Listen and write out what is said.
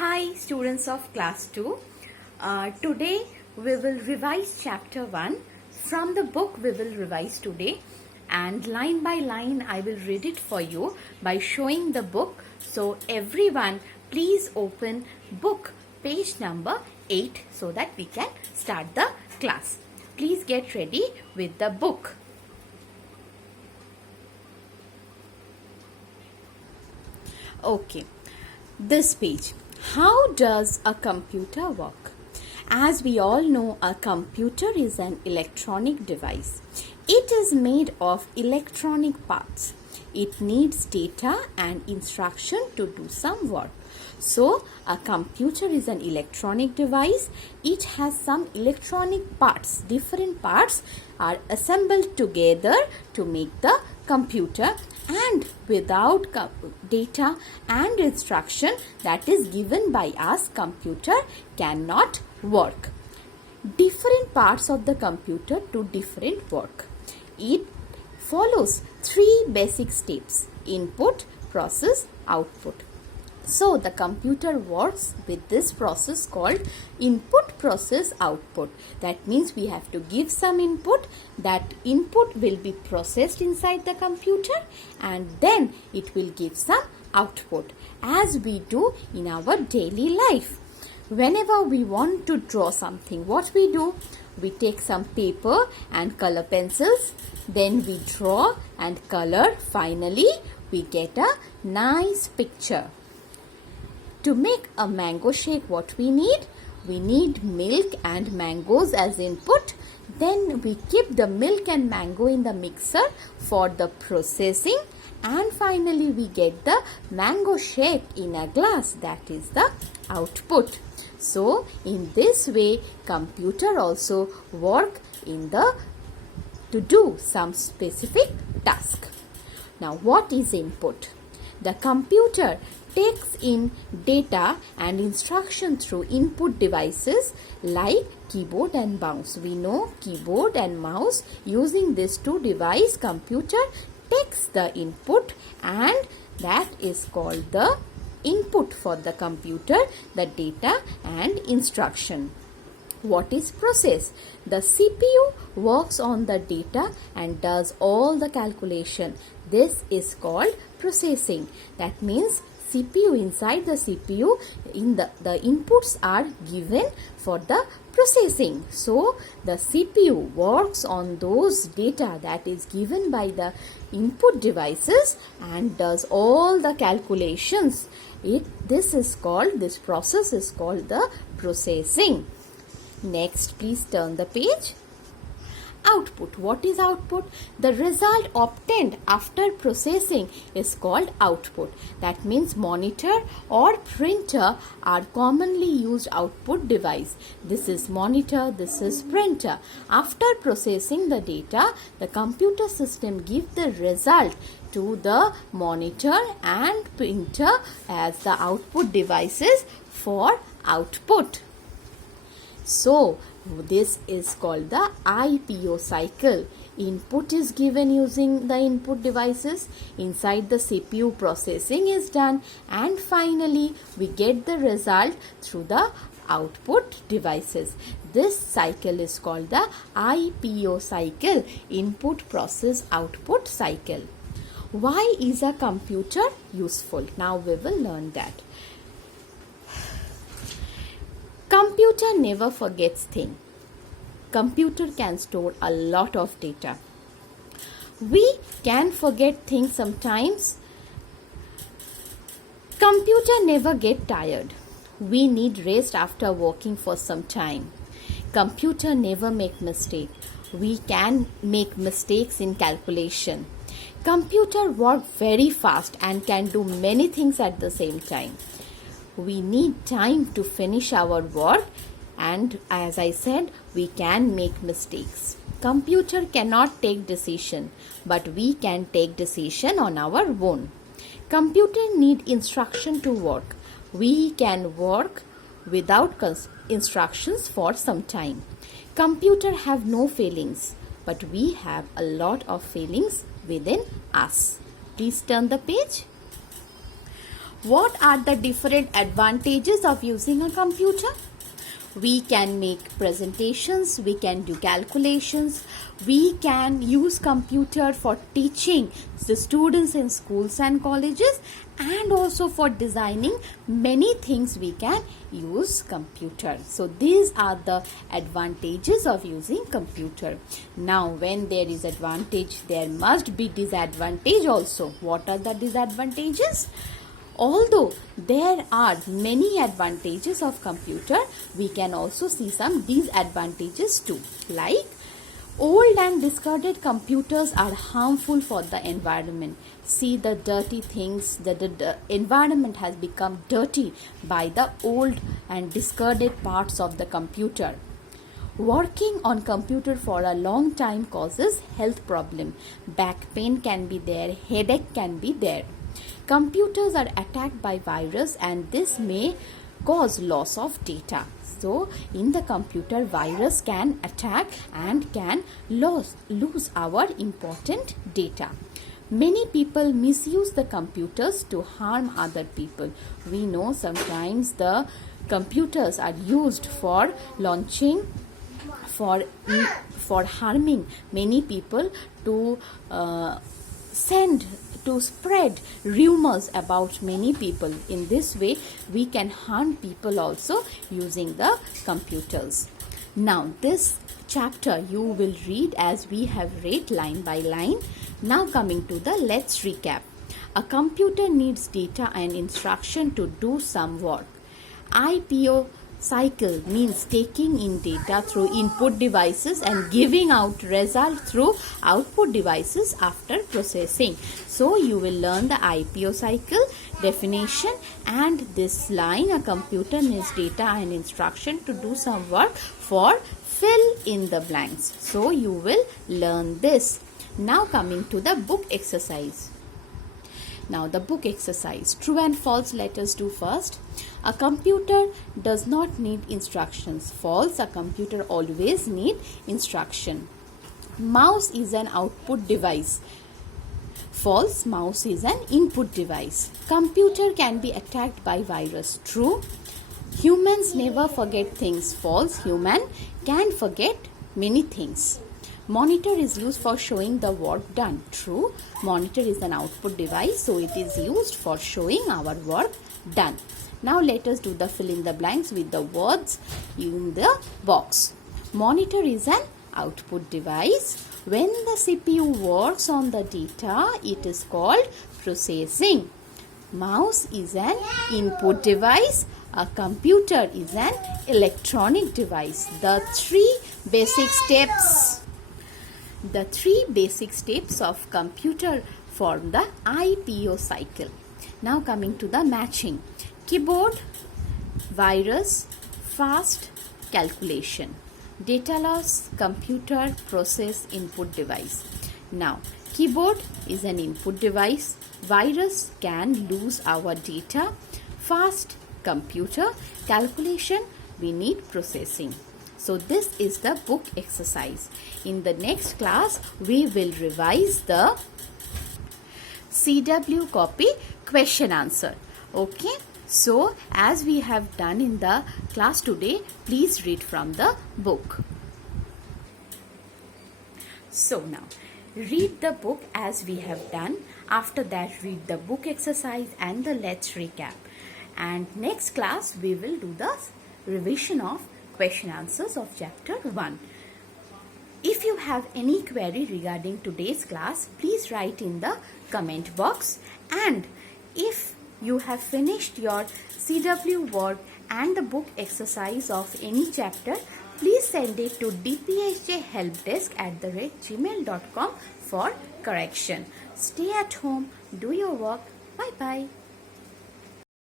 Hi students of class 2. Today we will revise chapter 1 from the book. We will revise today, and line by line I will read it for you by showing the book. So everyone please open book page number 8 so that we can start the class. Please get ready with the book. Okay, this page. How does a computer work? As we all know, a computer is an electronic device. It is made of electronic parts. It needs data and instruction to do some work. So, a computer is an electronic device. It has some electronic parts. Different parts are assembled together to make the computer, and without data and instruction that is given by us, computer cannot work. Different parts of the computer do different work. It follows 3 basic steps: input, process, output. So the computer works with this process called input, process, output. That means we have to give some input. That input will be processed inside the computer, and then it will give some output, as we do in our daily life. Whenever we want to draw something, what we do? We take some paper and color pencils. Then we draw and color. Finally, we get a nice picture. To make a mango shake, what we need? We need milk and mangoes as input. Then we keep the milk and mango in the mixer for the processing. And finally we get the mango shake in a glass. That is the output. So in this way, computer also work to do some specific task. Now what is input? The computer takes in data and instruction through input devices like keyboard and mouse. We know keyboard and mouse. Using these 2 devices, computer takes the input, and that is called the input for the computer, the data and instruction. What is process? The CPU works on the data and does all the calculation. This is called processing. That means CPU, inside the CPU, the inputs are given for the processing. So the CPU works on those data that is given by the input devices and does all the calculations. This process is called the processing. Next, please turn the page. Output. What is output? The result obtained after processing is called output. That means monitor or printer are commonly used output device. This is monitor, this is printer. After processing the data, the computer system gives the result to the monitor and printer as the output devices for output. So this is called the IPO cycle. Input is given using the input devices. Inside the CPU, processing is done, and finally we get the result through the output devices. This cycle is called the IPO cycle, input, process, output cycle. Why is a computer useful? Now we will learn that. Computer never forgets things. Computer can store a lot of data. We can forget things sometimes. Computer never get tired. We need rest after working for some time. Computer never make mistake. We can make mistakes in calculation. Computer work very fast and can do many things at the same time. We need time to finish our work, and as I said, we can make mistakes. Computer cannot take decision, but we can take decision on our own. Computer need instruction to work. We can work without instructions for some time. Computer have no feelings, but we have a lot of feelings within us. Please turn the page. What are the different advantages of using a computer? We can make presentations, we can do calculations, we can use computer for teaching the students in schools and colleges, and also for designing many things we can use computer. So these are the advantages of using computer. Now when there is advantage, there must be disadvantage also. What are the disadvantages? Although there are many advantages of computer, we can also see some disadvantages too. Like, old and discarded computers are harmful for the environment. See the dirty things, the environment has become dirty by the old and discarded parts of the computer. Working on computer for a long time causes health problem. Back pain can be there, headache can be there. Computers are attacked by virus and this may cause loss of data. So in the computer, virus can attack and can lose our important data. Many people misuse the computers to harm other people. We know sometimes the computers are used for launching, for harming many people, to spread rumors about many people. In this way, we can harm people also using the computers. Now, this chapter you will read as we have read line by line. Now coming to the let's recap. A computer needs data and instruction to do some work. IPO cycle means taking in data through input devices and giving out result through output devices after processing. So you will learn the IPO cycle definition and this line, a computer needs data and instruction to do some work, for fill in the blanks. So you will learn this. Now coming to the book exercise. Now the book exercise. True and false, let us do first. A computer does not need instructions. False, a computer always need instruction. Mouse is an output device. False, mouse is an input device. Computer can be attacked by virus. True. Humans never forget things. False, human can forget many things. Monitor is used for showing the work done. True. Monitor is an output device, so it is used for showing our work done. Now let us do the fill in the blanks with the words in the box. Monitor is an output device. When the CPU works on the data, it is called processing. Mouse is an input device. A computer is an electronic device. The three basic steps of computer form the IPO cycle. Now coming to the matching. Keyboard, virus, fast calculation. Data loss, computer, process, input device. Now, keyboard is an input device. Virus can lose our data. Fast computer, calculation, we need processing. So this is the book exercise. In the next class, we will revise the CW copy question answer. Okay. So as we have done in the class today, please read from the book. So now, read the book as we have done. After that, read the book exercise and the let's recap. And next class, we will do the revision of question answers of chapter 1. If you have any query regarding today's class, please write in the comment box. And if you have finished your CW work and the book exercise of any chapter, please send it to dphjhelpdesk@gmail.com for correction. Stay at home, do your work. Bye-bye.